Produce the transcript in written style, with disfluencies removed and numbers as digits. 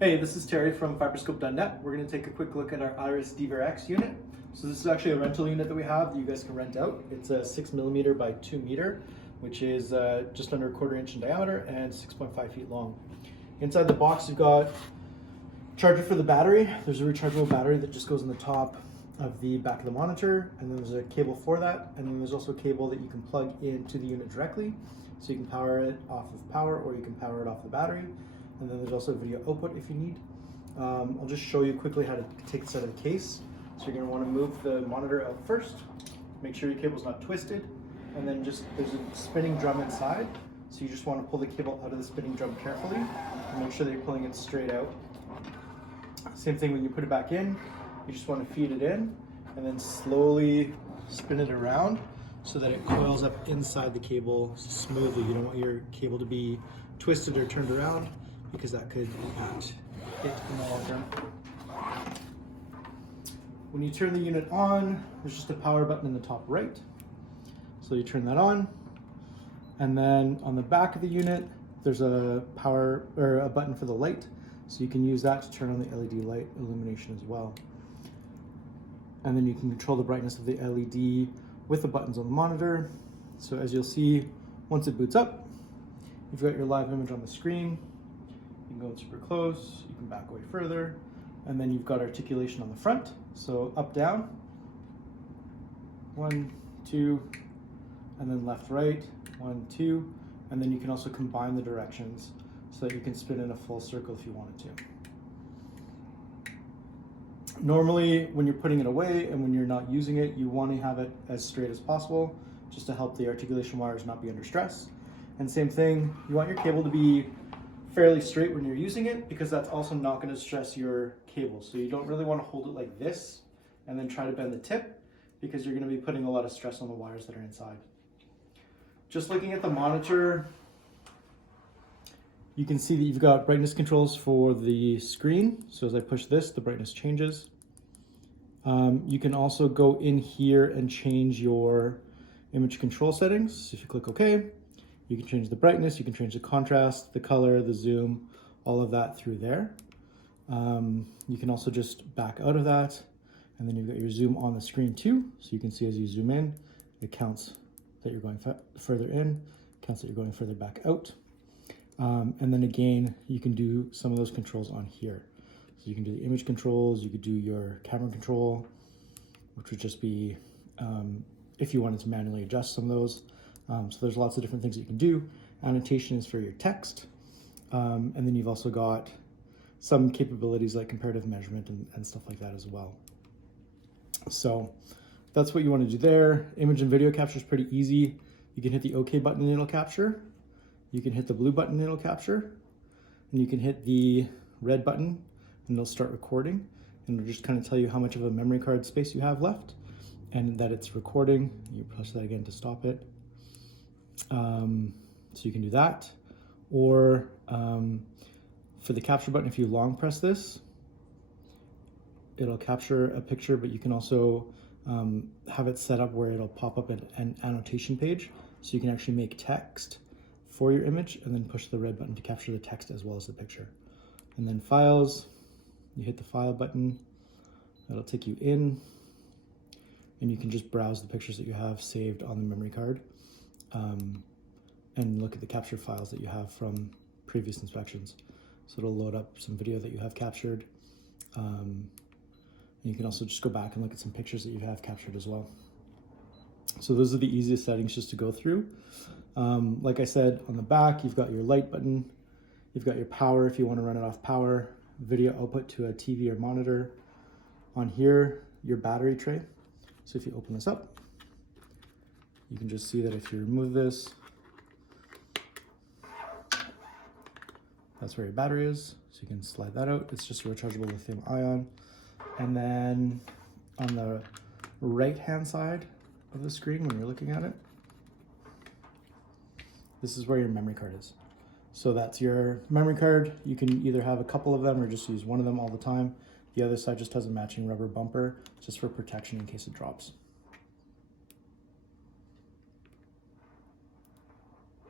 Hey, this is Terry from Videoscope.net. We're going to take a quick look at our Iris DVRx unit. So this is actually a rental unit that we have that you guys can rent out. It's a 6mm by 2m, which is just under a 1/4 inch in diameter and 6.5 feet long. Inside the box, you've got charger for the battery. There's a rechargeable battery that just goes in the top of the back of the monitor, and then there's a cable for that, and then there's also a cable that you can plug into the unit directly, so you can power it off of power or you can power it off the battery. And then there's also a video output if you need. I'll just show you quickly how to take this out of the case. So you're going to want to move the monitor out first, make sure your cable's not twisted, and then there's a spinning drum inside. So you just want to pull the cable out of the spinning drum carefully and make sure that you're pulling it straight out. Same thing when you put it back in, you just want to feed it in and then slowly spin it around so that it coils up inside the cable smoothly. You don't want your cable to be twisted or turned around, because that could impact it in the long term. When you turn the unit on, there's just a power button in the top right. So you turn that on, and then on the back of the unit, there's a power or a button for the light. So you can use that to turn on the LED light illumination as well. And then you can control the brightness of the LED with the buttons on the monitor. So as you'll see, once it boots up, you've got your live image on the screen. You can go in super close, you can back away further, and then you've got articulation on the front. So up, down, 1, 2, and then left, right, 1, 2, and then you can also combine the directions so that you can spin in a full circle if you wanted to. Normally, when you're putting it away and when you're not using it, you want to have it as straight as possible, just to help the articulation wires not be under stress. And same thing, you want your cable to be fairly straight when you're using it, because that's also not going to stress your cable. So you don't really want to hold it like this and then try to bend the tip, because you're going to be putting a lot of stress on the wires that are inside. Just looking at the monitor, you can see that you've got brightness controls for the screen. So as I push this, the brightness changes. You can also go in here and change your image control settings. So if you click OK, you can change the brightness, you can change the contrast, the color, the zoom, all of that through there. You can also just back out of that, and then you've got your zoom on the screen too. So you can see as you zoom in, it counts that you're going further in, counts that you're going further back out. And then again, you can do some of those controls on here. So you can do the image controls, you could do your camera control, which would just be if you wanted to manually adjust some of those. So there's lots of different things that you can do. Annotation is for your text. And then you've also got some capabilities like comparative measurement and stuff like that as well. So that's what you want to do there. Image and video capture is pretty easy. You can hit the OK button and it'll capture. You can hit the blue button and it'll capture. And you can hit the red button and it'll start recording. And it'll just kind of tell you how much of a memory card space you have left and that it's recording. You press that again to stop it. So you can do that, or for the capture button, if you long press this, it'll capture a picture, but you can also have it set up where it'll pop up an annotation page, so you can actually make text for your image and then push the red button to capture the text as well as the picture. And then files, you hit the file button, that'll take you in, and you can just browse the pictures that you have saved on the memory card. And look at the captured files that you have from previous inspections. So it'll load up some video that you have captured. And you can also just go back and look at some pictures that you have captured as well. So those are the easiest settings just to go through. Like I said, on the back, you've got your light button. You've got your power if you want to run it off power, video output to a TV or monitor. On here, your battery tray. So if you open this up, you can just see that if you remove this, that's where your battery is. So you can slide that out. It's just a rechargeable lithium ion. And then on the right-hand side of the screen, when you're looking at it, this is where your memory card is. So that's your memory card. You can either have a couple of them or just use one of them all the time. The other side just has a matching rubber bumper just for protection in case it drops.